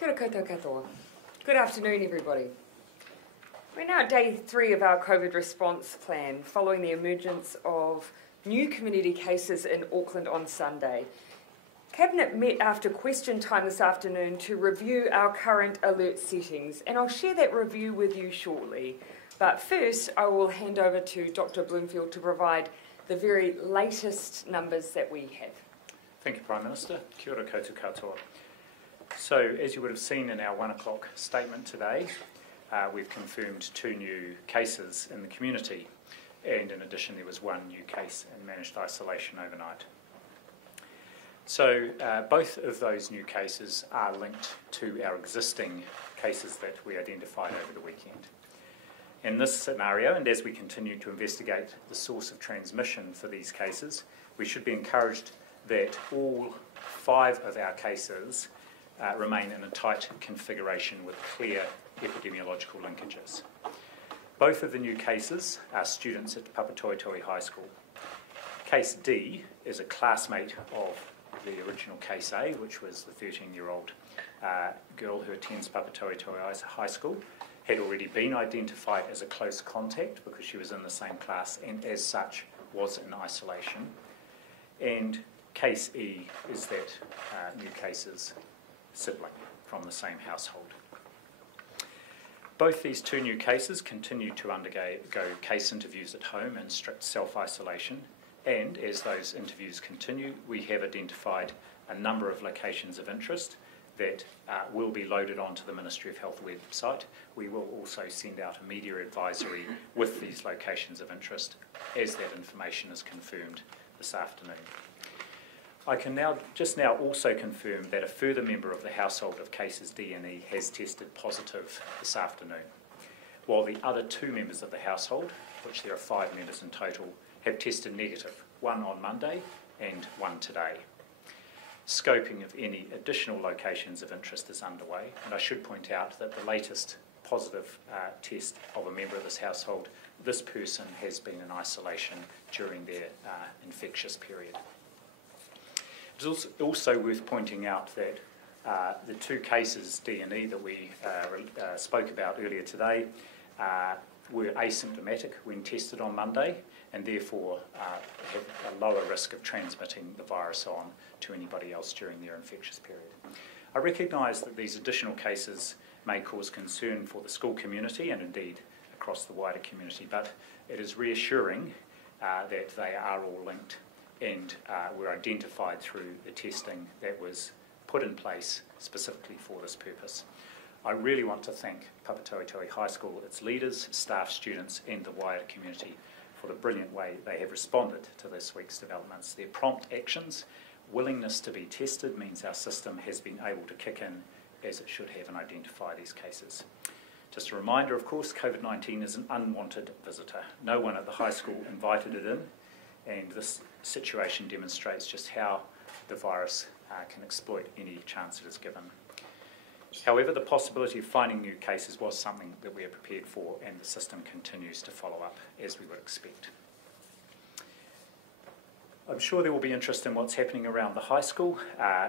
Kia ora koutou katoa. Good afternoon, everybody. We're now at day 3 of our COVID response plan, following the emergence of new community cases in Auckland on Sunday. Cabinet met after question time this afternoon to review our current alert settings, and I'll share that review with you shortly. But first, I will hand over to Dr. Bloomfield to provide the very latest numbers that we have. Thank you, Prime Minister. Kia ora koutou katoa. So, as you would have seen in our 1 o'clock statement today, we've confirmed 2 new cases in the community, and in addition there was 1 new case in managed isolation overnight. So both of those new cases are linked to our existing cases that we identified over the weekend. In this scenario, and as we continue to investigate the source of transmission for these cases, we should be encouraged that all 5 of our cases remain in a tight configuration with clear epidemiological linkages. Both of the new cases are students at Papatoetoe High School. Case D is a classmate of the original case A, which was the 13-year-old girl who attends Papatoetoe High School, had already been identified as a close contact because she was in the same class and as such was in isolation. And case E is that new case's sibling from the same household. Both these 2 new cases continue to undergo case interviews at home in strict self-isolation, and as those interviews continue, we have identified a number of locations of interest that will be loaded onto the Ministry of Health website. We will also send out a media advisory with these locations of interest as that information is confirmed this afternoon. I can just now also confirm that a further member of the household of cases D and E has tested positive this afternoon, while the other 2 members of the household, which there are 5 members in total, have tested negative, 1 on Monday and 1 today. Scoping of any additional locations of interest is underway, and I should point out that the latest positive test of a member of this household, this person has been in isolation during their infectious period. It's also worth pointing out that the 2 cases, D and E, that we spoke about earlier today were asymptomatic when tested on Monday and therefore have a lower risk of transmitting the virus on to anybody else during their infectious period. I recognise that these additional cases may cause concern for the school community and indeed across the wider community, but it is reassuring that they are all linked and were identified through the testing that was put in place specifically for this purpose. I really want to thank Papatoetoe High School, its leaders, staff, students and the wider community for the brilliant way they have responded to this week's developments. Their prompt actions, willingness to be tested means our system has been able to kick in as it should have and identify these cases. Just a reminder, of course, COVID-19 is an unwanted visitor. No one at the high school invited it in, and this situation demonstrates just how the virus can exploit any chance it is given. However, the possibility of finding new cases was something that we are prepared for, and the system continues to follow up as we would expect. I'm sure there will be interest in what's happening around the high school,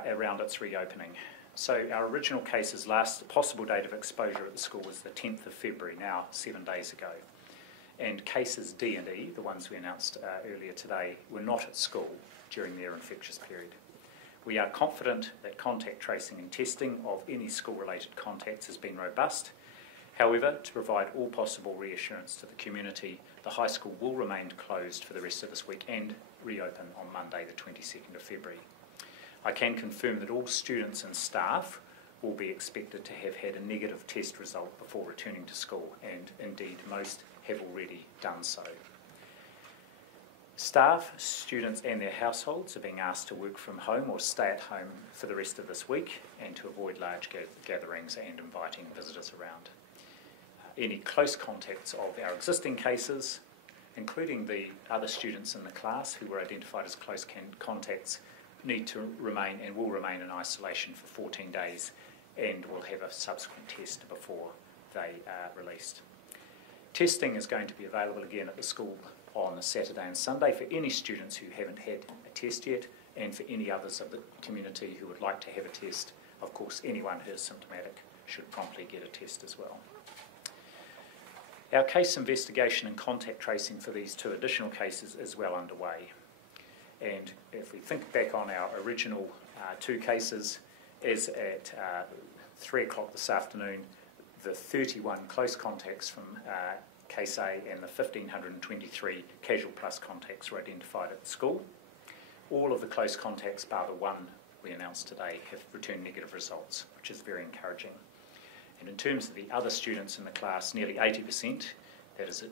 around its reopening. So our original case's last possible date of exposure at the school was the 10th of February, now 7 days ago. And cases D and E, the ones we announced earlier today, were not at school during their infectious period. We are confident that contact tracing and testing of any school-related contacts has been robust. However, to provide all possible reassurance to the community, the high school will remain closed for the rest of this week and reopen on Monday the 22nd of February. I can confirm that all students and staff will be expected to have had a negative test result before returning to school, and indeed most have already done so. Staff, students and their households are being asked to work from home or stay at home for the rest of this week and to avoid large gatherings and inviting visitors around. Any close contacts of our existing cases, including the other students in the class who were identified as close contacts, need to remain and will remain in isolation for 14 days and will have a subsequent test before they are released. Testing is going to be available again at the school on a Saturday and Sunday for any students who haven't had a test yet, and for any others of the community who would like to have a test of course, anyone who is symptomatic should promptly get a test as well. Our case investigation and contact tracing for these 2 additional cases is well underway. And if we think back on our original 2 cases, as at 3 o'clock this afternoon, the 31 close contacts from Case A and the 1,523 casual plus contacts were identified at the school. All of the close contacts, bar the 1 we announced today, have returned negative results, which is very encouraging. And in terms of the other students in the class, nearly 80%, that is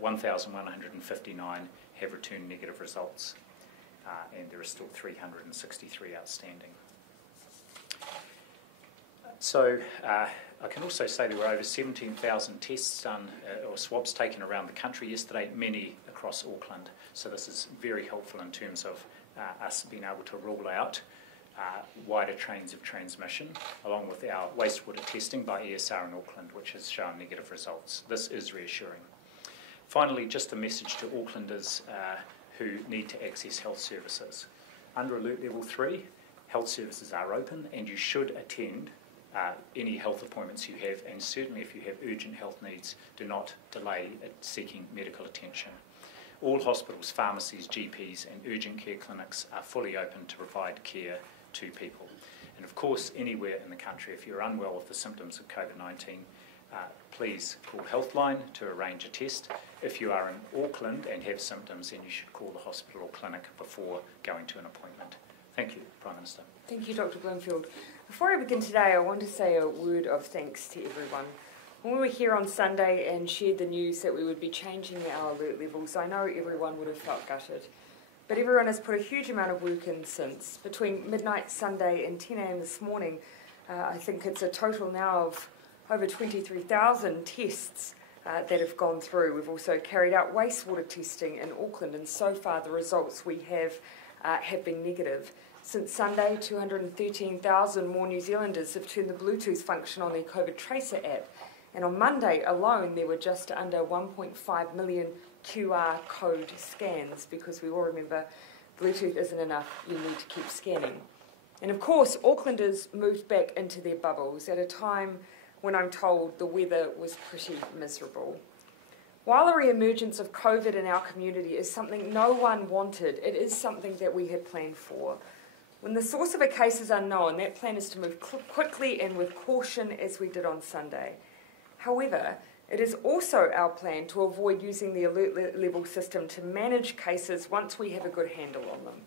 1,159, have returned negative results, and there are still 363 outstanding. So I can also say there were over 17,000 tests done or swabs taken around the country yesterday, many across Auckland. So this is very helpful in terms of us being able to rule out wider trains of transmission, along with our wastewater testing by ESR in Auckland, which has shown negative results. This is reassuring. Finally, just a message to Aucklanders who need to access health services. Under Alert Level 3, health services are open and you should attend any health appointments you have, and certainly if you have urgent health needs, do not delay seeking medical attention. All hospitals, pharmacies, GPs and urgent care clinics are fully open to provide care to people. And of course, anywhere in the country, if you're unwell with the symptoms of COVID-19, please call Healthline to arrange a test. If you are in Auckland and have symptoms, then you should call the hospital or clinic before going to an appointment. Thank you, Prime Minister. Thank you, Dr. Bloomfield. Before I begin today, I want to say a word of thanks to everyone. When we were here on Sunday and shared the news that we would be changing our alert levels, I know everyone would have felt gutted. But everyone has put a huge amount of work in since. Between midnight Sunday and 10 a.m. this morning, I think it's a total now of over 23,000 tests that have gone through. We've also carried out wastewater testing in Auckland, and so far the results we have been negative. Since Sunday, 213,000 more New Zealanders have turned the Bluetooth function on their COVID Tracer app. And on Monday alone, there were just under 1.5 million QR code scans, because we all remember Bluetooth isn't enough, you need to keep scanning. And of course, Aucklanders moved back into their bubbles at a time when I'm told the weather was pretty miserable. While the re-emergence of COVID in our community is something no one wanted, it is something that we had planned for. When the source of a case is unknown, that plan is to move quickly and with caution, as we did on Sunday. However, it is also our plan to avoid using the alert level system to manage cases once we have a good handle on them.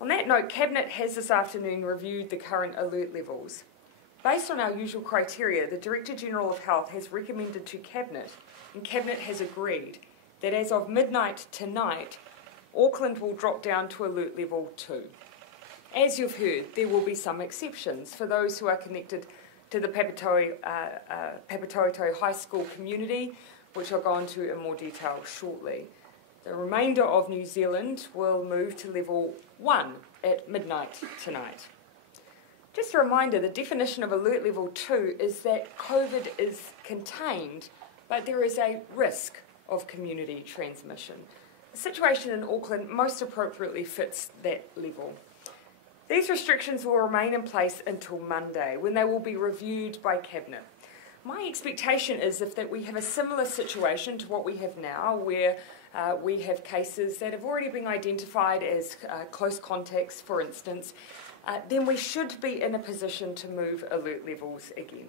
On that note, Cabinet has this afternoon reviewed the current alert levels. Based on our usual criteria, the Director-General of Health has recommended to Cabinet, and Cabinet has agreed, that as of midnight tonight, Auckland will drop down to alert level 2. As you've heard, there will be some exceptions for those who are connected to the Papatoetoe High School community, which I'll go into in more detail shortly. The remainder of New Zealand will move to level 1 at midnight tonight. Just a reminder, the definition of alert level 2 is that COVID is contained, but there is a risk of community transmission. The situation in Auckland most appropriately fits that level. These restrictions will remain in place until Monday, when they will be reviewed by Cabinet. My expectation is that we have a similar situation to what we have now, where we have cases that have already been identified as close contacts, for instance, then we should be in a position to move alert levels again.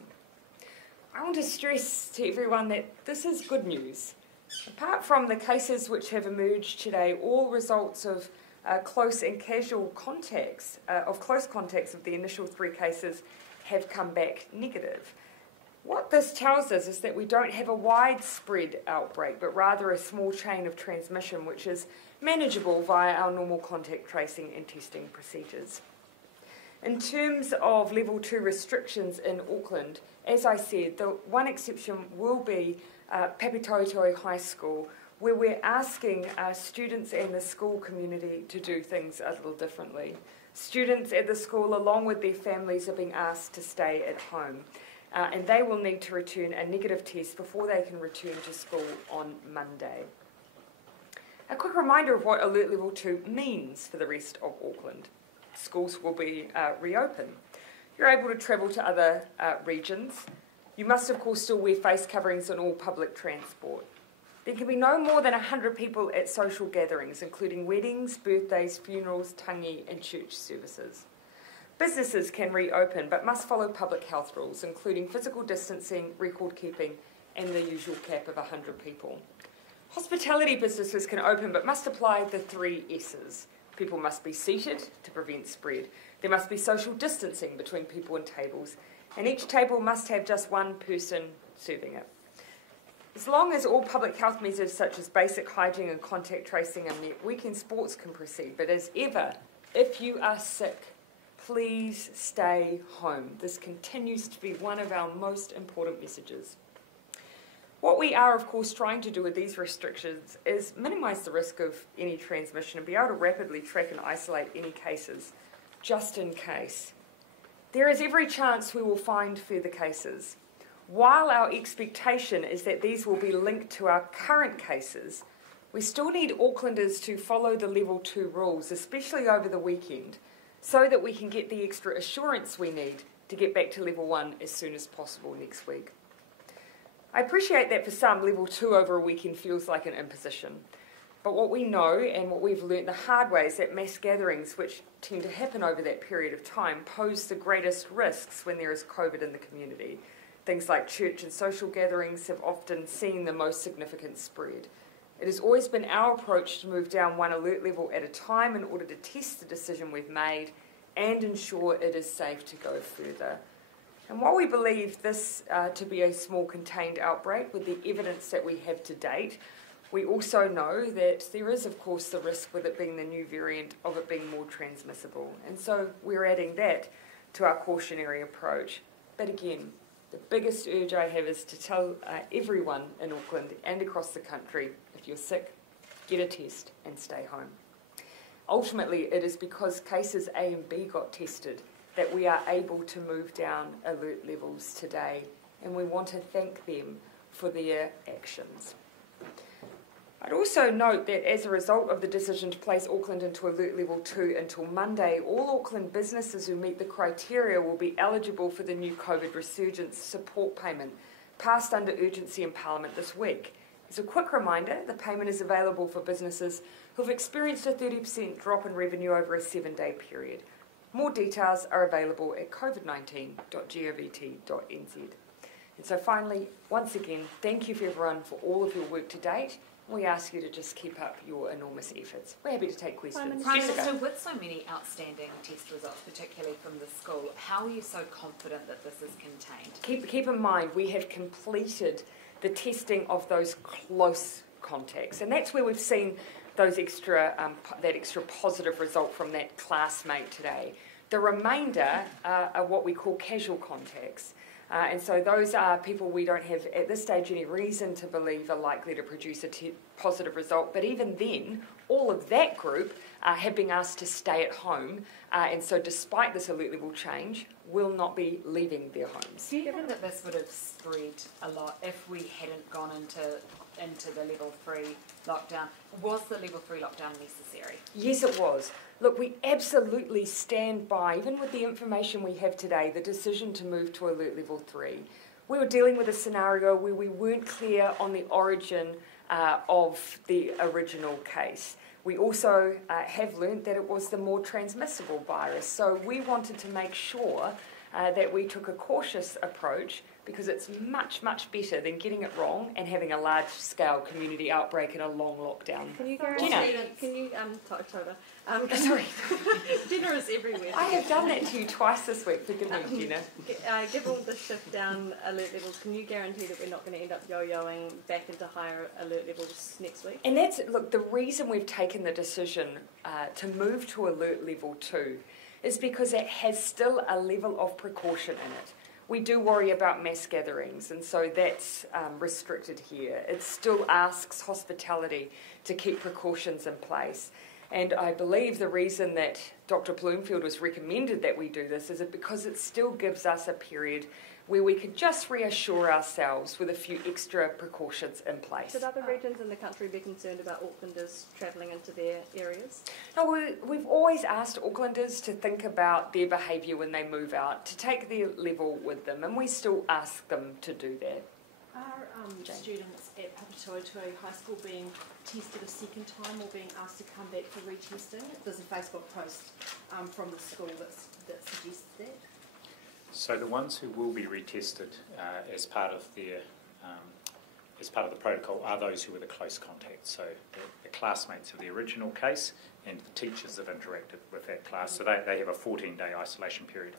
I want to stress to everyone that this is good news. Apart from the cases which have emerged today, all results of close and casual contacts, close contacts of the initial 3 cases have come back negative. What this tells us is that we don't have a widespread outbreak, but rather a small chain of transmission which is manageable via our normal contact tracing and testing procedures. In terms of level 2 restrictions in Auckland, as I said, the one exception will be Papatoetoe High School, where we're asking students and the school community to do things a little differently. Students at the school, along with their families, are being asked to stay at home, and they will need to return a negative test before they can return to school on Monday. A quick reminder of what Alert Level 2 means for the rest of Auckland. Schools will be reopened. you're able to travel to other regions. You must, of course, still wear face coverings on all public transport. There can be no more than 100 people at social gatherings, including weddings, birthdays, funerals, tangi and church services. Businesses can reopen, but must follow public health rules, including physical distancing, record keeping, and the usual cap of 100 people. Hospitality businesses can open, but must apply the 3 S's. People must be seated to prevent spread. There must be social distancing between people and tables, and each table must have just one person serving it. As long as all public health measures such as basic hygiene and contact tracing are met, weekend sports can proceed. But as ever, if you are sick, please stay home. This continues to be one of our most important messages. What we are, of course, trying to do with these restrictions is minimise the risk of any transmission and be able to rapidly track and isolate any cases, just in case. There is every chance we will find further cases. While our expectation is that these will be linked to our current cases, we still need Aucklanders to follow the level 2 rules, especially over the weekend, so that we can get the extra assurance we need to get back to level 1 as soon as possible next week. I appreciate that for some, level 2 over a weekend feels like an imposition. But what we know and what we've learnt the hard way is that mass gatherings, which tend to happen over that period of time, pose the greatest risks when there is COVID in the community. Things like church and social gatherings have often seen the most significant spread. It has always been our approach to move down one alert level at a time in order to test the decision we've made and ensure it is safe to go further. And while we believe this to be a small contained outbreak with the evidence that we have to date, we also know that there is, of course, the risk with it being the new variant of it being more transmissible. And so we're adding that to our cautionary approach. But again, the biggest urge I have is to tell everyone in Auckland and across the country, if you're sick, get a test and stay home. Ultimately, it is because cases A and B got tested that we are able to move down alert levels today, and we want to thank them for their actions. I'd also note that as a result of the decision to place Auckland into alert level 2 until Monday, all Auckland businesses who meet the criteria will be eligible for the new COVID resurgence support payment, passed under urgency in Parliament this week. As a quick reminder, the payment is available for businesses who have experienced a 30% drop in revenue over a 7-day period. More details are available at covid19.govt.nz. And so finally, once again, thank you for everyone for all of your work to date. We ask you to just keep up your enormous efforts. We're happy to take questions. Prime Minister, with so many outstanding test results, particularly from the school, how are you so confident that this is contained? Keep in mind, we have completed the testing of those close contacts, and that's where we've seen those that extra positive result from that classmate today. The remainder are what we call casual contacts. And so those are people we don't have at this stage any reason to believe are likely to produce a positive result. But even then, all of that group have been asked to stay at home. And so despite this alert level change, will not be leaving their homes. Given that this would have spread a lot if we hadn't gone into the level 3 lockdown, was the level 3 lockdown necessary? Yes, it was. Look, we absolutely stand by, even with the information we have today, the decision to move to alert level 3. We were dealing with a scenario where we weren't clear on the origin of the original case. We also have learnt that it was the more transmissible virus, so we wanted to make sure that we took a cautious approach, because it's much, much better than getting it wrong and having a large-scale community outbreak and a long lockdown. Can you guarantee? Can you Sorry. Dinner is everywhere. I have done that to you twice this week. Forgive me, Gina. Given the shift down alert levels, can you guarantee that we're not going to end up yo-yoing back into higher alert levels next week? And that's, look, the reason we've taken the decision to move to alert level 2 is because it has still a level of precaution in it. We do worry about mass gatherings, and so that's restricted here. It still asks hospitality to keep precautions in place. And I believe the reason that Dr. Bloomfield was recommended that we do this is because it still gives us a period where we could just reassure ourselves with a few extra precautions in place. Should other regions in the country be concerned about Aucklanders travelling into their areas? No, we've always asked Aucklanders to think about their behaviour when they move out, to take their level with them, and we still ask them to do that. Are students at Papatoetoe High School being tested a second time or being asked to come back for retesting? There's a Facebook post from the school that suggests that. So the ones who will be retested as part of the protocol are those who were the close contacts. So the classmates of the original case and the teachers have interacted with that class. So they have a 14-day isolation period.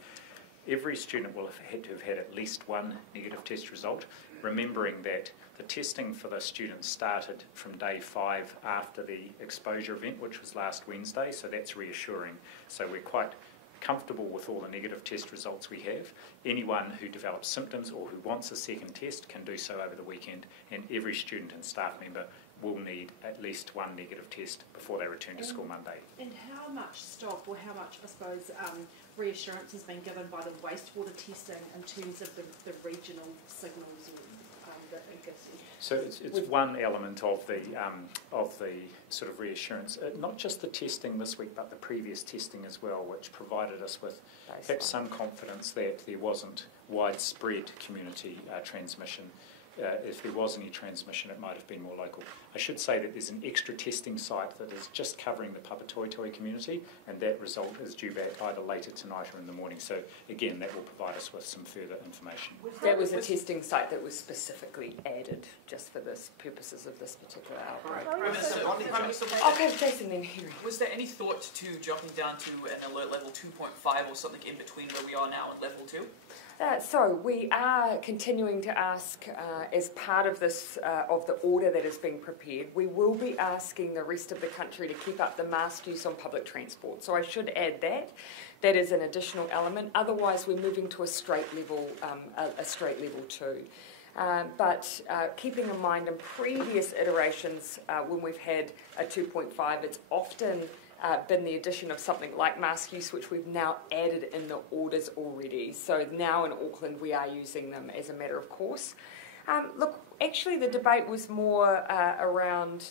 Every student will have had at least one negative test result, remembering that the testing for the students started from day 5 after the exposure event, which was last Wednesday, so that's reassuring. So we're quite comfortable with all the negative test results we have. Anyone who develops symptoms or who wants a second test can do so over the weekend, and every student and staff member will need at least one negative test before they return to school Monday. And how much stop or how much, I suppose, reassurance has been given by the wastewater testing in terms of the regional signals that it gives you? So it's one element of the sort of reassurance, not just the testing this week, but the previous testing as well, which provided us with perhaps some confidence that there wasn't widespread community transmission. If there was any transmission, it might have been more local. I should say that there's an extra testing site that is just covering the Papatoetoe community, and that result is due back either later tonight or in the morning. So again, that will provide us with some further information. That was a testing site that was specifically added just for this purposes of this particular outbreak. Okay, Jason, then Henry. Was there any thought to jumping down to an alert level 2.5 or something in between where we are now at level 2? So we are continuing to ask, as part of this, of the order that is being prepared, we will be asking the rest of the country to keep up the mask use on public transport. So I should add that. That is an additional element. Otherwise, we're moving to a straight level 2. But keeping in mind in previous iterations, when we've had a 2.5, it's often been the addition of something like mask use, which we've now added in the orders already. So now in Auckland we are using them as a matter of course. Look, actually the debate was more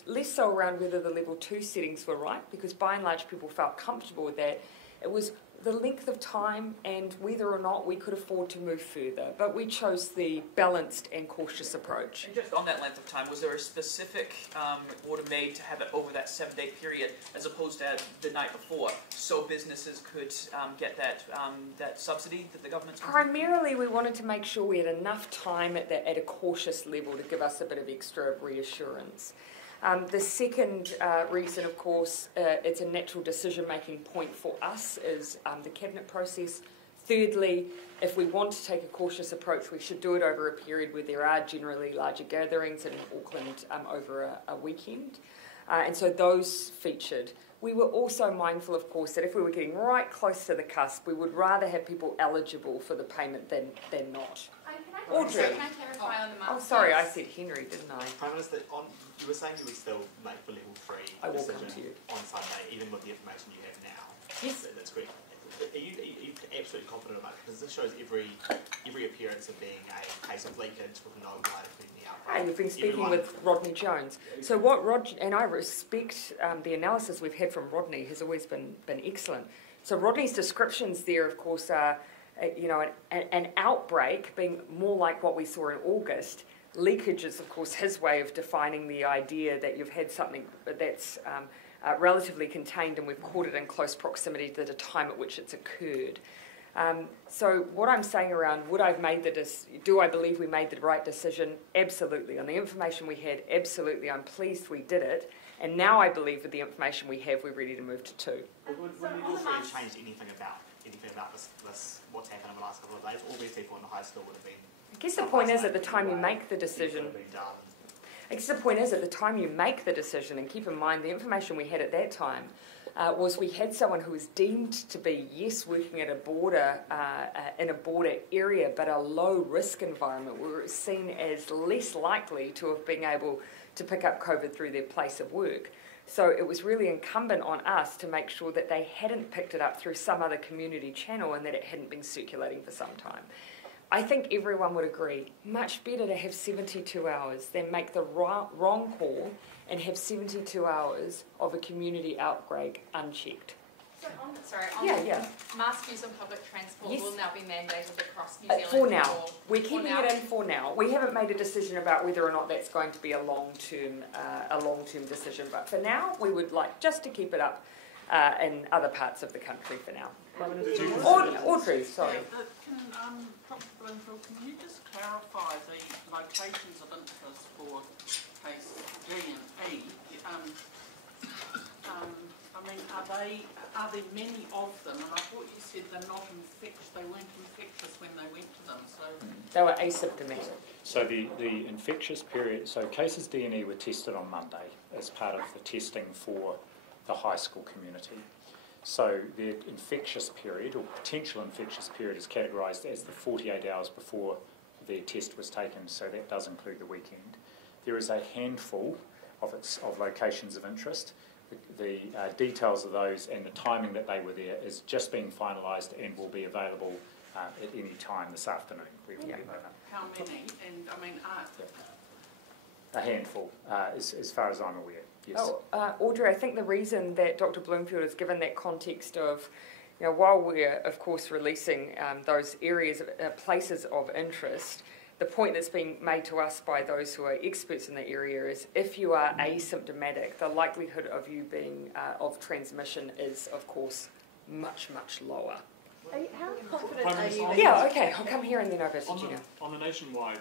less so around whether the level 2 settings were right, because by and large people felt comfortable with that. It was the length of time and whether or not we could afford to move further. But we chose the balanced and cautious approach. And just on that length of time, was there a specific order made to have it over that 7-day period as opposed to the night before, so businesses could get that subsidy that the government's Primarily, we wanted to make sure we had enough time at a cautious level to give us a bit of extra reassurance. The second reason, of course, it's a natural decision-making point for us, is the cabinet process. Thirdly, if we want to take a cautious approach, we should do it over a period where there are generally larger gatherings, and in Auckland over a weekend. And so those featured. We were also mindful, of course, that if we were getting right close to the cusp, we would rather have people eligible for the payment than not. Audrey. Can I clarify on the mask? Oh, sorry, I said Henry, didn't I? Prime Minister, you were saying you would still make the level 3 I will decision come to you. on Sunday, even with the information you have now. Yes. That's great. Are you absolutely confident about it? Because this shows every appearance of being a case of leakage with no wider community outbreak. And you've been speaking with Rodney Jones. So what and I respect the analysis we've had from Rodney has always been excellent. So Rodney's descriptions there, of course, are an outbreak being more like what we saw in August. Leakage is, of course, his way of defining the idea that you've had something that's relatively contained and we've caught it in close proximity to the time at which it's occurred. So what I'm saying around do I believe we made the right decision? Absolutely. On the information we had, absolutely. I'm pleased we did it. And now I believe with the information we have, we're ready to move to 2. Would you also have changed anything about this, what's happened in the last couple of days? All these people in the high school would have been... I guess the point is, at the time you make the decision... I guess the point is, at the time you make the decision, and keep in mind the information we had at that time, was we had someone who was deemed to be, yes, working at a border, in a border area, but a low-risk environment. We were seen as less likely to have been able to pick up COVID through their place of work. So it was really incumbent on us to make sure that they hadn't picked it up through some other community channel and that it hadn't been circulating for some time. I think everyone would agree, much better to have 72 hours than make the wrong call and have 72 hours of a community outbreak unchecked. So on Yeah. mask use on public transport Yes. will now be mandated across New Zealand. For now. or- We're keeping now? it in for now. We haven't made a decision about whether or not that's going to be a long-term decision, but for now, we would like just to keep it up in other parts of the country for now. Audrey, sorry. Dr. Bloomfield, can you just clarify the locations of interest for case D and E? I mean, are there many of them? And I thought you said they're not infectious, they weren't infectious when they went to them, so... They were asymptomatic. So the infectious period, so cases D and E were tested on Monday as part of the testing for the high school community. So the infectious period, or potential infectious period, is categorised as the 48 hours before their test was taken, so that does include the weekend. There is a handful of locations of interest. The details of those and the timing that they were there is just being finalised and will be available at any time this afternoon. We will get that. How many? And I mean, A handful, as far as I'm aware. Yes. Oh, Audrey, I think the reason that Dr. Bloomfield has given that context of, while we're of course releasing those areas, places of interest, the point that's being made to us by those who are experts in the area is if you are asymptomatic, the likelihood of you being of transmission is of course much, much lower. How confident are you? Prime Yeah, okay, I'll come here and then over to Gina. On the nationwide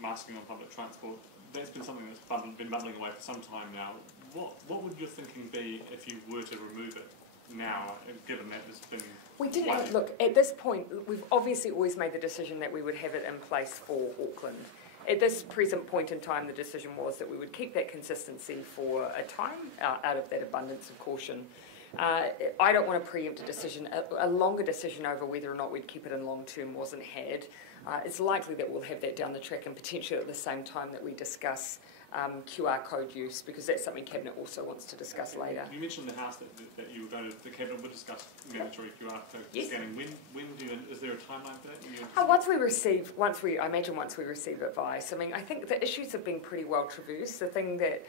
masking on public transport, that's been something that's been bubbling away for some time now. What would your thinking be if you were to remove it now, given that there's been... We didn't, look, at this point, we've obviously always made the decision that we would have it in place for Auckland. At this present point in time, the decision was that we would keep that consistency for a time, out of that abundance of caution. I don't want to preempt a decision. A longer decision over whether or not we'd keep it in long term wasn't had. It's likely that we'll have that down the track, and potentially at the same time that we discuss QR code use, because that's something Cabinet also wants to discuss later. You mentioned the House that you were going to, the Cabinet would discuss mandatory QR code scanning. When do you, is there a timeline for that? Once we receive advice. I mean, I think the issues have been pretty well traversed. The thing that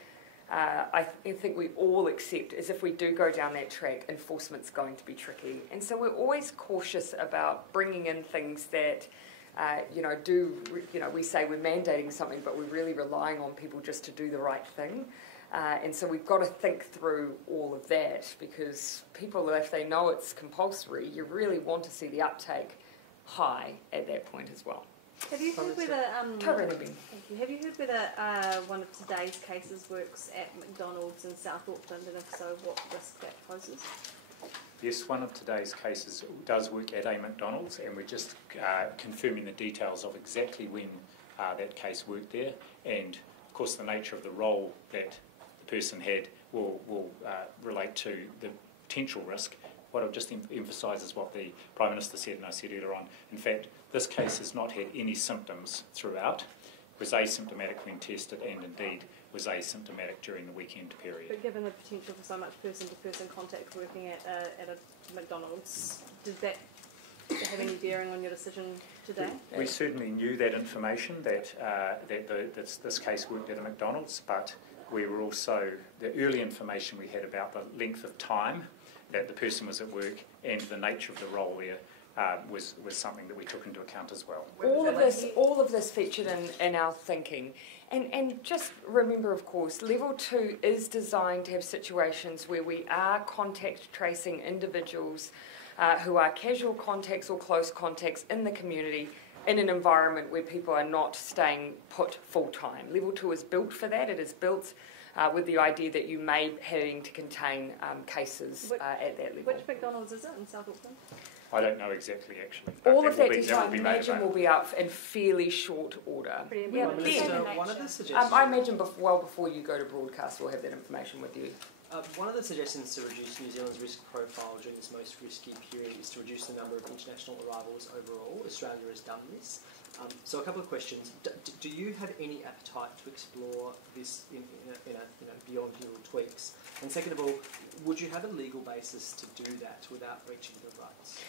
I think we all accept is if we do go down that track, enforcement's going to be tricky. And so we're always cautious about bringing in things that we say we're mandating something, but we're really relying on people just to do the right thing. And so we've got to think through all of that, because people, if they know it's compulsory, you really want to see the uptake high at that point as well. Have you heard whether Have you heard whether one of today's cases works at McDonald's in South Auckland, and if so, what risk that poses? Yes, one of today's cases does work at a McDonald's, and we're just confirming the details of exactly when that case worked there, and of course the nature of the role that the person had will relate to the potential risk. What I'll just emphasise is what the Prime Minister said, and I said earlier on. In fact, this case has not had any symptoms throughout, was asymptomatic when tested, and indeed was asymptomatic during the weekend period. But given the potential for so much person-to-person contact working at a McDonald's, did that have any bearing on your decision today? We certainly knew that information, that this case worked at a McDonald's, but we were also, the early information we had about the length of time that the person was at work and the nature of the role there was something that we took into account as well. All of this featured in our thinking. And just remember, of course, Level 2 is designed to have situations where we are contact tracing individuals who are casual contacts or close contacts in the community in an environment where people are not staying put full-time. Level 2 is built for that. It is built with the idea that you may having to contain cases at that level. Which McDonald's is it in South Auckland? I don't know exactly, actually. All of that detail, I imagine, will be out in fairly short order. Yeah, one of the suggestions. I imagine well before you go to broadcast, we'll have that information with you. One of the suggestions to reduce New Zealand's risk profile during this most risky period is to reduce the number of international arrivals overall. Australia has done this. So a couple of questions. Do you have any appetite to explore this in beyond little tweaks? And second of all, would you have a legal basis to do that without breaching your rights?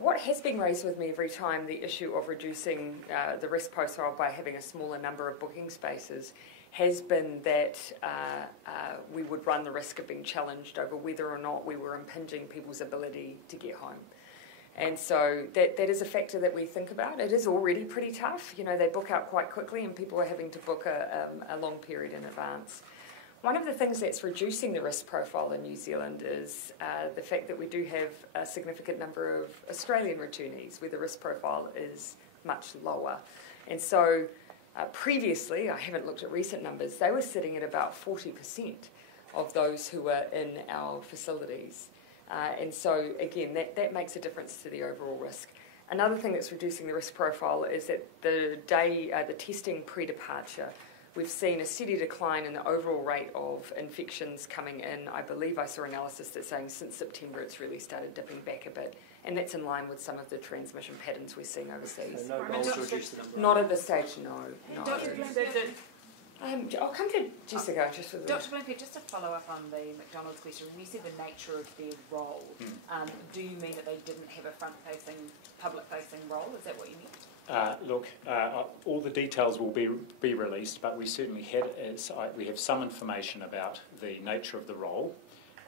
What has been raised with me every time the issue of reducing the risk profile by having a smaller number of booking spaces has been that we would run the risk of being challenged over whether or not we were impinging people's ability to get home. And so that is a factor that we think about. It is already pretty tough. You know, they book out quite quickly and people are having to book a long period in advance. One of the things that's reducing the risk profile in New Zealand is the fact that we do have a significant number of Australian returnees where the risk profile is much lower. And so previously, I haven't looked at recent numbers, they were sitting at about 40% of those who were in our facilities. And so, again, that makes a difference to the overall risk. Another thing that's reducing the risk profile is that the testing pre-departure, we've seen a steady decline in the overall rate of infections coming in. I believe I saw analysis that's saying since September it's really started dipping back a bit. And that's in line with some of the transmission patterns we're seeing overseas. So no goals to reduce the number? Not at this stage, no. I'll come to Jessica. Dr. Bloomfield, just to follow up on the McDonald's question, when you said the nature of their role, do you mean that they didn't have a front-facing, public-facing role? Is that what you mean? Look, all the details will be released, but we certainly have some information about the nature of the role,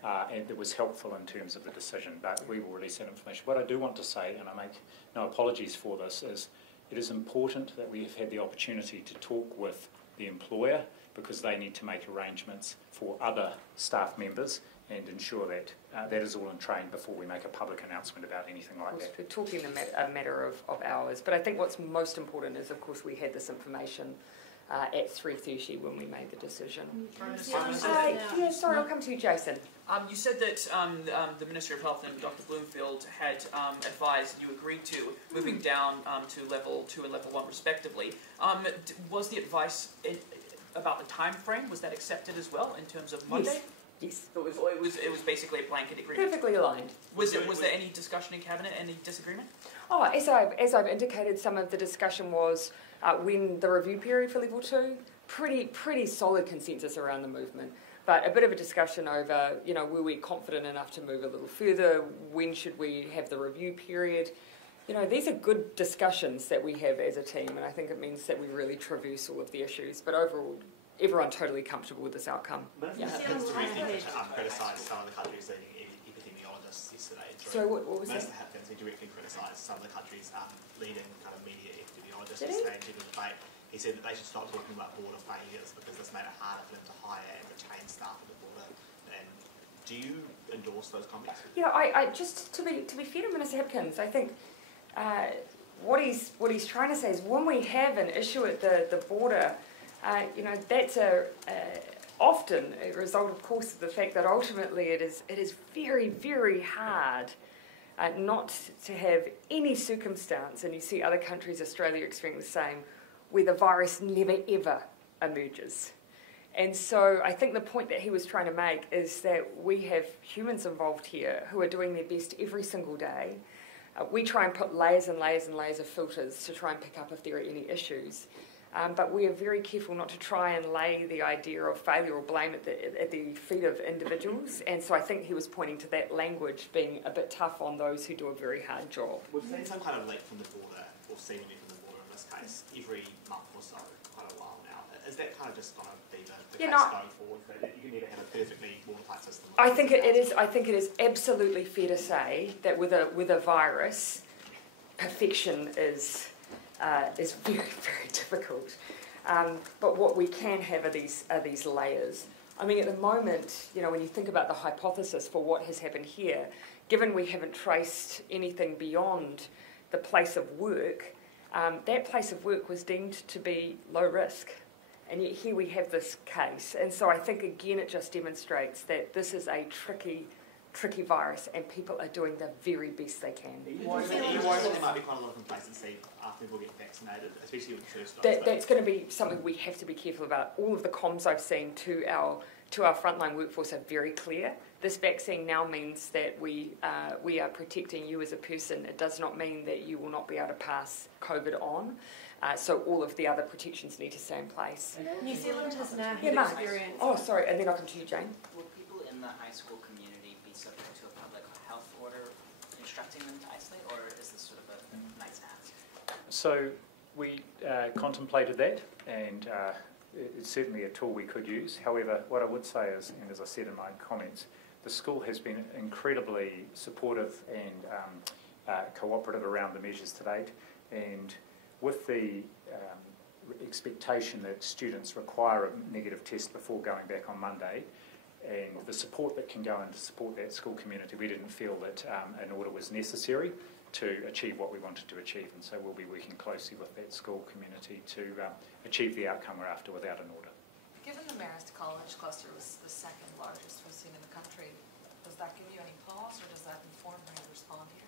and it was helpful in terms of the decision, but we will release that information. What I do want to say, and I make no apologies for this, is it is important that we have had the opportunity to talk with the employer because they need to make arrangements for other staff members and ensure that that is all in train before we make a public announcement about anything like that. We're talking a matter of hours, but I think what's most important is, of course, we had this information at 3:30 when we made the decision. I'll come to you, Jason. You said that the Minister of Health and Dr. Bloomfield had advised and you agreed to moving down to level 2 and level 1 respectively. Was the advice about the time frame, was that accepted as well in terms of Monday? Yes. So it was basically a blanket agreement? Perfectly aligned. Was there any discussion in Cabinet, any disagreement? Oh, as I've indicated, some of the discussion was when the review period for level 2, pretty solid consensus around the movement. But a bit of a discussion over, were we confident enough to move a little further? When should we have the review period? These are good discussions that we have as a team, and I think it means that we really traverse all of the issues. But overall, everyone totally comfortable with this outcome. Minister criticised some of the countries leading epidemiologists yesterday. So what was Minister that? Hopkins, he directly criticised some of the countries leading kind of media epidemiologists yesterday in the debate. He said that they should stop talking about border failures because this made it harder for them to hire and retain staff at the border. And do you endorse those comments? Yeah, I just to be fair to Minister Hopkins, I think what he's trying to say is when we have an issue at the border, that's often a result, of course, of the fact that ultimately it is very, very hard not to have any circumstance, and you see other countries, Australia, experiencing the same, where the virus never ever emerges. And so I think the point that he was trying to make is that we have humans involved here who are doing their best every single day. We try and put layers and layers and layers of filters to try and pick up if there are any issues. But we are very careful not to try and lay the idea of failure or blame at the feet of individuals. And so I think he was pointing to that language being a bit tough on those who do a very hard job. We've seen some kind of leak from the border, or seemingly from the border in this case, every month or so, quite a while now. Is that kind of just going to be the case going forward? That you need to have a perfectly watertight system? I think it is. I think it is absolutely fair to say that with a virus, perfection is very, very difficult. But what we can have are these layers. I mean, at the moment, when you think about the hypothesis for what has happened here, given we haven't traced anything beyond the place of work, that place of work was deemed to be low risk. And yet here we have this case. And so I think, again, it just demonstrates that this is a tricky virus and people are doing the very best they can. Are you worried that there might be quite a lot of complacency after after people get vaccinated, especially with the first dose? That's going to be something we have to be careful about. All of the comms I've seen to our frontline workforce are very clear. This vaccine now means that we are protecting you as a person. It does not mean that you will not be able to pass COVID on. So all of the other protections need to stay in place. New Zealand has now had experience. Oh, sorry, and then I'll come to you, Jane. Will people in the high school community be subject to a public health order instructing them to isolate, or is this sort of a nice to have? So we contemplated that, and it's certainly a tool we could use. However, what I would say is, and as I said in my comments, the school has been incredibly supportive and cooperative around the measures to date, and with the expectation that students require a negative test before going back on Monday, and the support that can go in to support that school community, we didn't feel that an order was necessary to achieve what we wanted to achieve, and so we'll be working closely with that school community to achieve the outcome we're after without an order. Given the Marist College cluster was the second largest we've seen in the country, does that give you any pause, or does that inform how you respond here?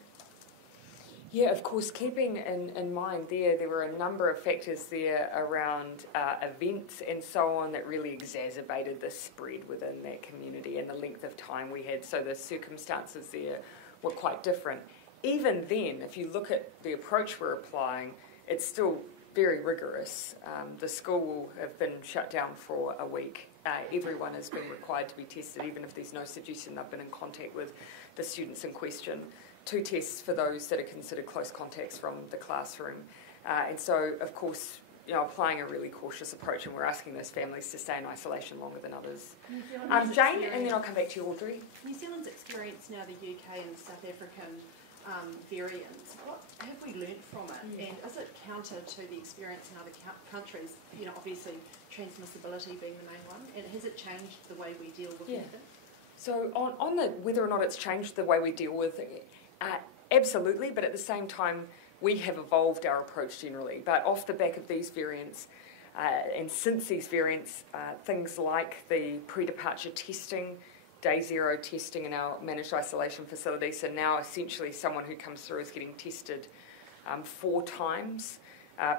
Yeah, of course, keeping in mind there were a number of factors there around events and so on that really exacerbated the spread within that community and the length of time we had, so the circumstances there were quite different. Even then, if you look at the approach we're applying, it's still very rigorous. The school will have been shut down for a week. Everyone has been required to be tested, even if there's no suggestion they've been in contact with the students in question. 2 tests for those that are considered close contacts from the classroom. And so, of course, applying a really cautious approach, and we're asking those families to stay in isolation longer than others. Jane, and then I'll come back to you, Audrey. New Zealand's experience now the UK and South African variants. What have we learnt from it? And is it counter to the experience in other countries? Obviously transmissibility being the main one. And has it changed the way we deal with it? So on the whether or not it's changed the way we deal with it, absolutely, but at the same time, we have evolved our approach generally. But off the back of these variants, and since these variants, things like the pre-departure testing, day 0 testing in our managed isolation facilities, so now essentially someone who comes through is getting tested 4 times.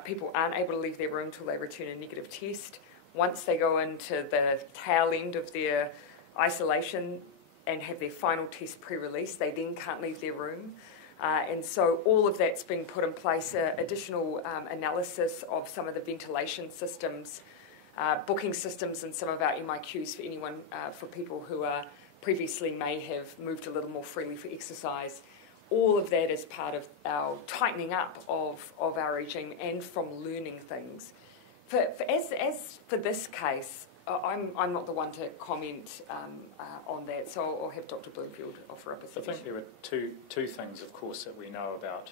People aren't able to leave their room until they return a negative test. Once they go into the tail end of their isolation and have their final test pre-release, they then can't leave their room. And so all of that's been put in place, additional analysis of some of the ventilation systems, booking systems and some of our MIQs for anyone, for people who previously may have moved a little more freely for exercise. All of that is part of our tightening up of our regime and from learning things. As for this case, I'm not the one to comment on that, so I'll have Dr. Bloomfield offer up a suggestion. I think there were two things, of course, that we know about.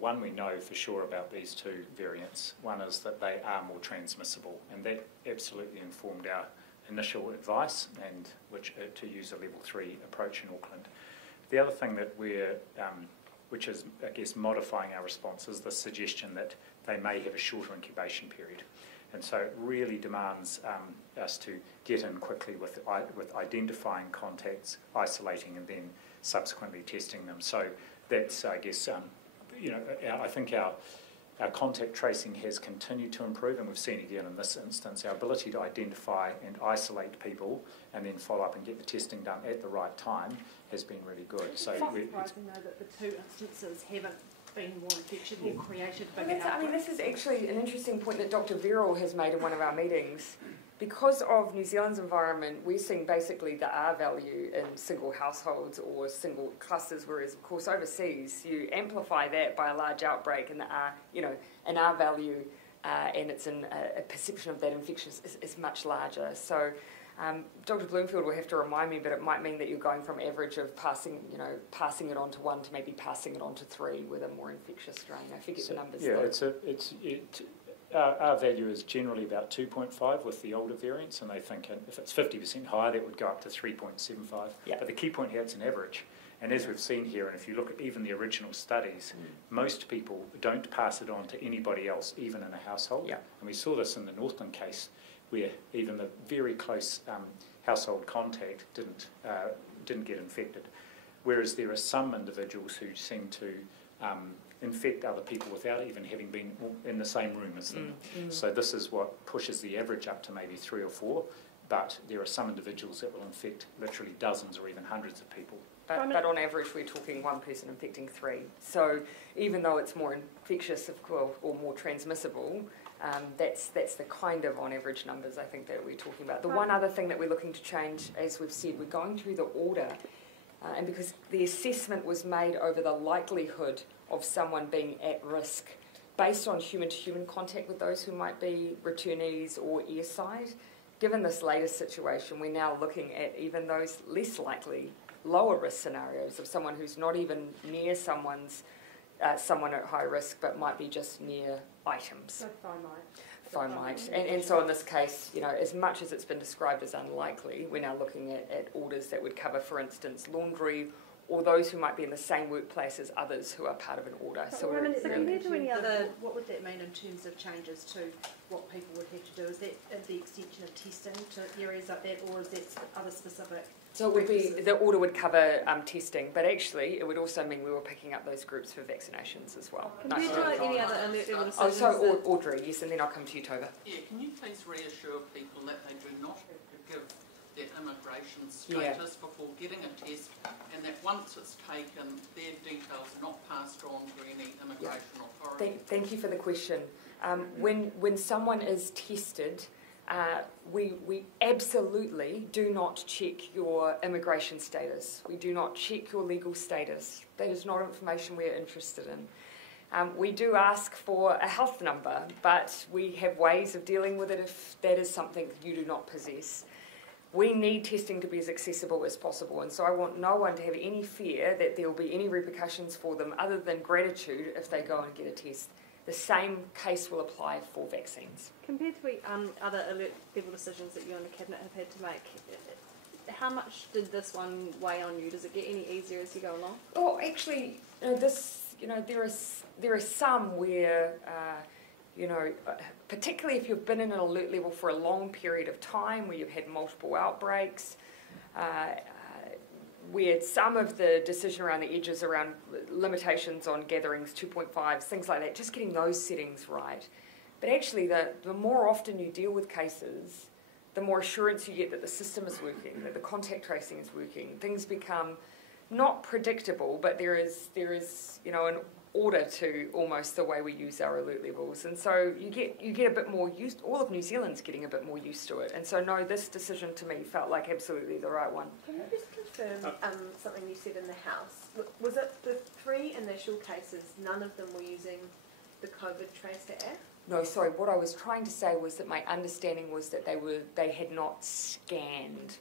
One, we know for sure about these 2 variants. One is that they are more transmissible, and that absolutely informed our initial advice, and to use a level 3 approach in Auckland. The other thing that which is, I guess, modifying our response, is the suggestion that they may have a shorter incubation period. And so it really demands us to get in quickly with identifying contacts, isolating, and then subsequently testing them. So that's, I guess, I think our contact tracing has continued to improve, and we've seen again in this instance our ability to identify and isolate people and then follow up and get the testing done at the right time has been really good. So it's not surprising though that the 2 instances haven't been more infectious or created bigger outbreaks. This is actually an interesting point that Dr. Verrill has made in one of our meetings. Because of New Zealand's environment, we're seeing basically the R value in single households or single clusters, whereas of course overseas you amplify that by a large outbreak, and the R, an R value, and it's a perception of that infection is much larger. So Dr. Bloomfield will have to remind me, but it might mean that you're going from average of passing it on to 1 to maybe passing it on to 3 with a more infectious strain. I forget the numbers. Yeah, our value is generally about 2.5 with the older variants, and they think if it's 50% higher, that would go up to 3.75. Yep. But the key point here, it's an average. And as we've seen here, and if you look at even the original studies, most people don't pass it on to anybody else, even in a household. Yep. And we saw this in the Northland case, where even the very close household contact didn't get infected. Whereas there are some individuals who seem to infect other people without even having been in the same room as them. So this is what pushes the average up to maybe 3 or 4, but there are some individuals that will infect literally dozens or even hundreds of people. But on average, we're talking one person infecting 3. So even though it's more infectious or more transmissible, that's the kind of on average numbers I think that we're talking about. The one other thing that we're looking to change, as we've said, we're going through the order, and because the assessment was made over the likelihood of someone being at risk based on human-to-human contact with those who might be returnees or airside. Given this latest situation, we're now looking at even those less likely, lower risk scenarios of someone who's not even near someone at high risk, but might be just near items. So Finite. And so in this case, as much as it's been described as unlikely, we're now looking at orders that would cover, for instance, laundry, or those who might be in the same workplace as others who are part of an order. So compared to any other... What would that mean in terms of changes to what people would have to do? Is that the extension of testing to areas like that, or is that other specific? So it would be, the order would cover testing, but actually it would also mean we were picking up those groups for vaccinations as well. Compared to any other alert level decisions? Oh, so Audrey, yes, and then I'll come to you, Tova. Yeah, can you please reassure people that they do not have to give their immigration status before getting a test, and that once it's taken, their details are not passed on to any immigration authority? Thank you for the question. When someone is tested, we absolutely do not check your immigration status. We do not check your legal status. That is not information we're interested in. We do ask for a health number, but we have ways of dealing with it if that is something you do not possess. We need testing to be as accessible as possible, and so I want no one to have any fear that there will be any repercussions for them other than gratitude if they go and get a test. The same case will apply for vaccines. Compared to other alert level decisions that you and the Cabinet have had to make, how much did this one weigh on you? Does it get any easier as you go along? Oh, actually, there are some where, particularly if you've been in an alert level for a long period of time, where you've had multiple outbreaks, where some of the decision around the edges around limitations on gatherings, 2.5, things like that, just getting those settings right. But actually, the more often you deal with cases, the more assurance you get that the system is working, that the contact tracing is working. Things become not predictable, but there is an order to almost the way we use our alert levels, and so you get a bit more used. All of New Zealand's getting a bit more used to it, and so no, this decision to me felt like absolutely the right one. Can you just confirm something you said in the House? Was it the 3 initial cases? None of them were using the COVID Tracer app? No, sorry. What I was trying to say was that my understanding was that they had not scanned.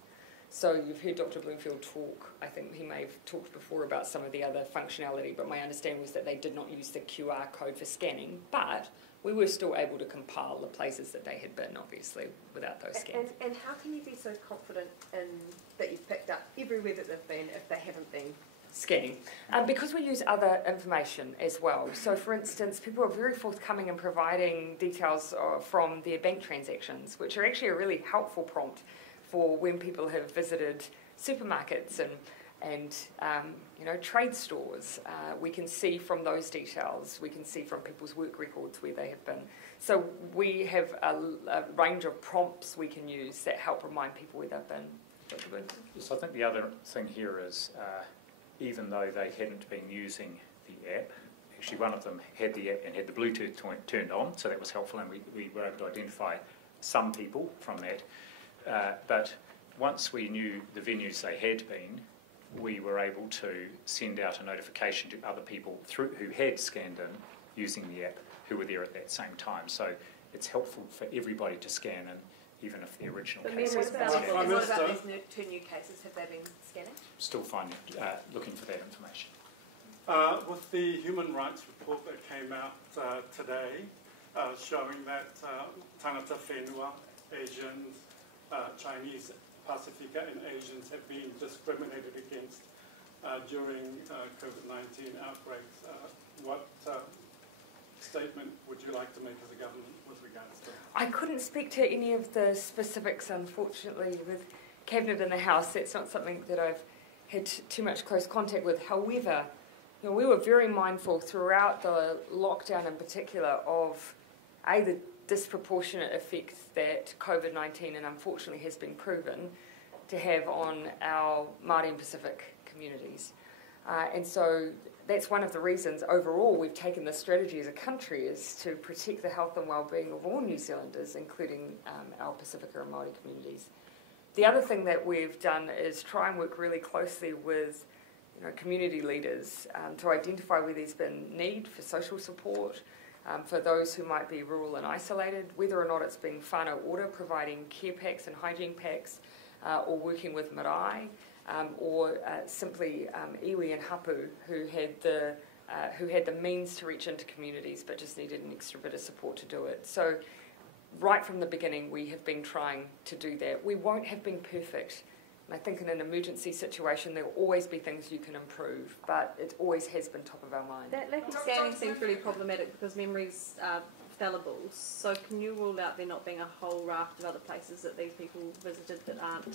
So you've heard Dr. Bloomfield talk. I think he may have talked before about some of the other functionality, but my understanding was that they did not use the QR code for scanning, but we were still able to compile the places that they had been, obviously, without those scans. And how can you be so confident in that you've picked up everywhere that they've been if they haven't been scanning? Because we use other information as well. So, for instance, people are very forthcoming in providing details from their bank transactions, which are actually a really helpful prompt for when people have visited supermarkets and trade stores. We can see from those details. We can see from people's work records where they have been. So we have a range of prompts we can use that help remind people where they've been. Dr. Bloom? So I think the other thing here is, even though they hadn't been using the app, actually one of them had the app and had the Bluetooth turned on, so that was helpful, and we were able to identify some people from that. But once we knew the venues they had been, we were able to send out a notification to other people who had scanned in using the app, who were there at that same time. So it's helpful for everybody to scan in, even if the original case is what about these 2 new cases? Have they been scanning? Still looking for that information. With the human rights report that came out today, showing that Tangata Whenua, Asians, Chinese, Pacifica and Asians have been discriminated against during COVID-19 outbreaks. What statement would you like to make as a government with regards to that? I couldn't speak to any of the specifics, unfortunately, with Cabinet in the House. That's not something that I've had too much close contact with. However, we were very mindful throughout the lockdown in particular of the disproportionate effects that COVID-19, and unfortunately has been proven, to have on our Māori and Pacific communities. And so that's one of the reasons overall we've taken this strategy as a country, is to protect the health and well-being of all New Zealanders, including our Pacifica and Māori communities. The other thing that we've done is try and work really closely with community leaders to identify where there's been need for social support, for those who might be rural and isolated, whether or not it's been whānau ora, providing care packs and hygiene packs, or working with marae, or simply iwi and hapu who had the means to reach into communities but just needed an extra bit of support to do it. So right from the beginning we have been trying to do that. We won't have been perfect. And I think in an emergency situation there will always be things you can improve, but it always has been top of our mind. That lack of scanning seems really problematic because memories are fallible. So can you rule out there not being a whole raft of other places that these people visited that aren't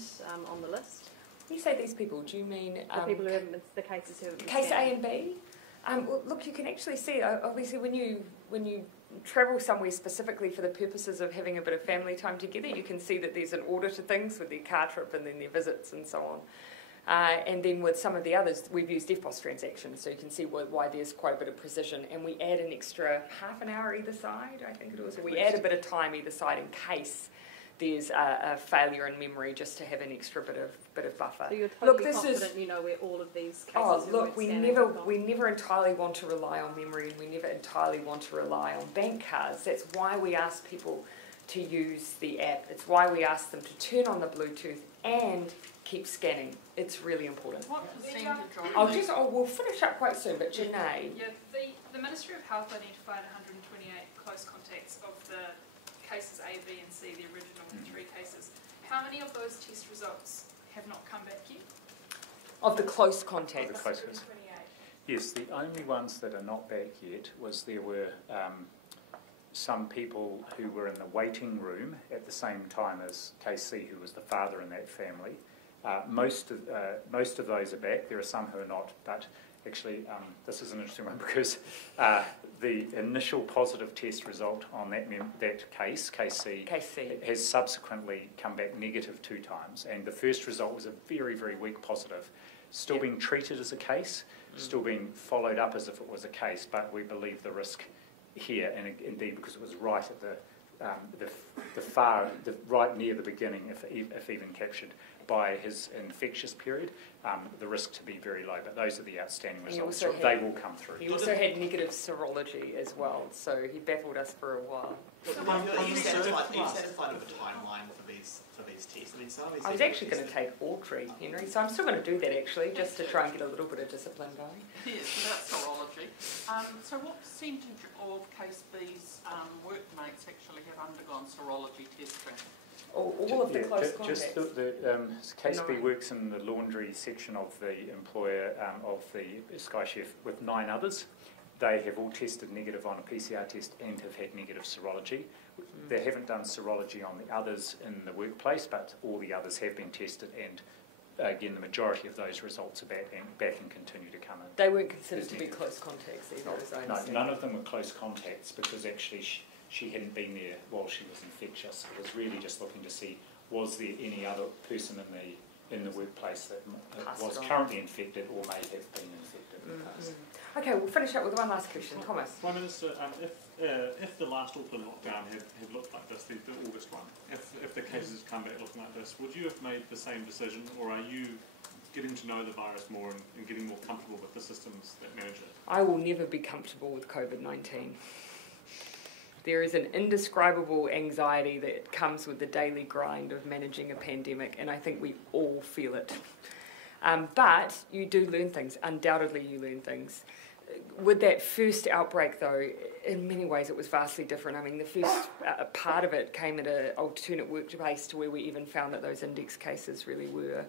on the list? When you say these people, do you mean the people who haven't been, the cases who haven't been case scanned? A and B? Well, look, you can actually see, obviously, when you travel somewhere specifically for the purposes of having a bit of family time together, you can see that there's an order to things with their car trip and then their visits and so on. And then with some of the others, we've used EFTPOS transactions, so you can see why there's quite a bit of precision. And we add an extra half an hour either side, I think it was. We add a bit of time either side in case there's a failure in memory, just to have an extra bit of buffer. So you're totally confident you know where all of these cases Oh, look, we never entirely want to rely on memory, and we never entirely want to rely on bank cards. That's why we ask people to use the app. It's why we ask them to turn on the Bluetooth and keep scanning. It's really important. What percentage of we'll finish up quite soon, but Janae. Yeah, the Ministry of Health identified 128 close contacts of the cases A, B and C, the original 3 cases. How many of those test results have not come back yet? Of the close contacts? Of the close ones. Yes, the only ones that are not back yet was there were some people who were in the waiting room at the same time as KC, who was the father in that family. Most of those are back. There are some who are not, but actually this is an interesting one because the initial positive test result on that case, KC, has subsequently come back negative 2 times, and the first result was a very, very weak positive. Still being treated as a case, still being followed up as if it was a case, but we believe the risk here, and indeed because it was right at right near the beginning, if even captured by his infectious period, the risk to be very low. But those are the outstanding results. They will come through. He also had negative serology as well, so he baffled us for a while. Are you satisfied with the timeline for these tests? I mean, I was actually going to take all 3, Henry, so I'm still going to do that actually, just to try and get a little bit of discipline going. Yes, so that's serology. So what percentage of Case B's workmates actually have undergone serology testing? All of the close contacts? Just Case B works in the laundry section of the employer of the Sky Chef with 9 others. They have all tested negative on a PCR test and have had negative serology. They haven't done serology on the others in the workplace, but all the others have been tested, and again, the majority of those results are back and continue to come in. They weren't considered to be close contacts either, as I understand. No, none of them were close contacts because actually she hadn't been there while she was infectious. It was really just looking to see, was there any other person in the workplace that was currently infected or may have been infected in the past. Okay, we'll finish up with one last question. Thomas. Prime Minister, if the last Auckland lockdown had looked like this, the August one, if the cases come back looking like this, would you have made the same decision, or are you getting to know the virus more and getting more comfortable with the systems that manage it? I will never be comfortable with COVID-19. There is an indescribable anxiety that comes with the daily grind of managing a pandemic, and I think we all feel it. But you do learn things. Undoubtedly you learn things. With that first outbreak, though, in many ways it was vastly different. I mean, the first part of it came at an alternate workplace to where we even found that those index cases really were.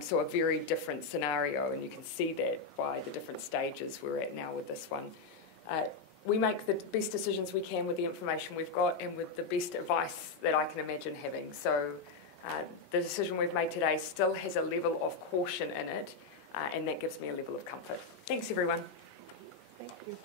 So a very different scenario, and you can see that by the different stages we're at now with this one. We make the best decisions we can with the information we've got and with the best advice that I can imagine having. So the decision we've made today still has a level of caution in it, and that gives me a level of comfort. Thanks everyone. Thank you.